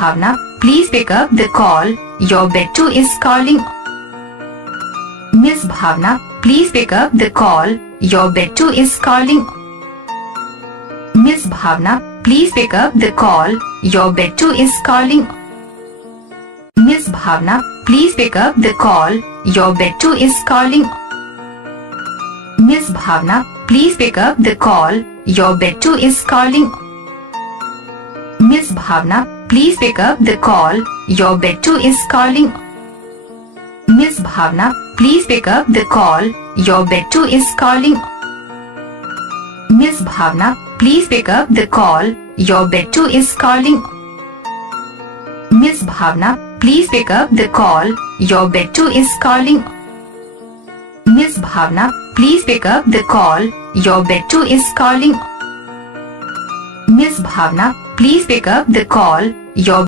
Miss.Bhawna, please pick up the call. Your bed too is calling. Miss.Bhawna, please pick up the call. Your bed too is calling. Miss.Bhawna, please pick up the call. Your bed too is calling. Miss.Bhawna, please pick up the call. Your bed too is calling. Miss.Bhawna, please pick up the call. Your bed too is calling. Miss.Bhawna, please pick up the call. Your bed too is calling. Miss.Bhawna, please pick up the call. Your bed too is calling. Miss.Bhawna, please pick up the call. Your bed too is calling. Miss.Bhawna, please pick up the call. Your bed too is calling. Miss.Bhawna, please pick up the call. Your bed too is calling. Miss.Bhawna, please pick up the call. Your